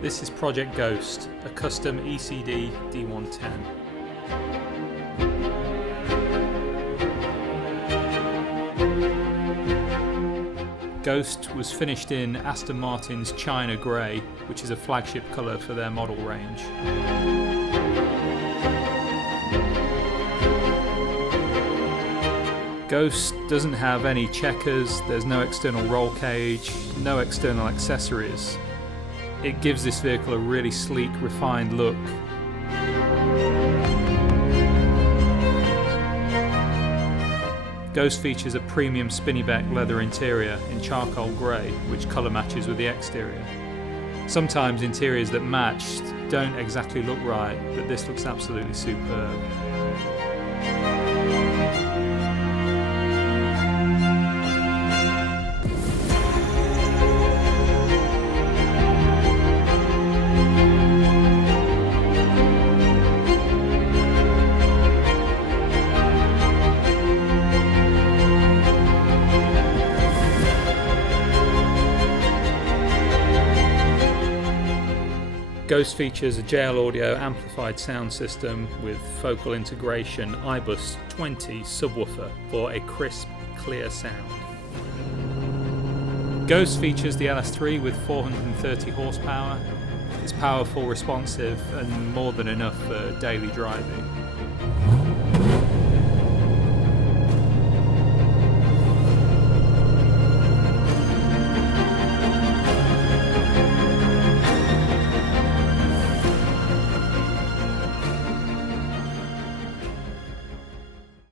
This is Project Ghost, a custom ECD D110. Ghost was finished in Aston Martin's China Grey, which is a flagship colour for their model range. Ghost doesn't have any checkers, there's no external roll cage, no external accessories. It gives this vehicle a really sleek, refined look. Ghost features a premium Spinneybeck leather interior in charcoal grey, which colour matches with the exterior. Sometimes interiors that matched don't exactly look right, but this looks absolutely superb. Ghost features a JL Audio amplified sound system with focal integration iBus 20 subwoofer for a crisp, clear sound. Ghost features the LS3 with 430 horsepower. It's powerful, responsive, and more than enough for daily driving.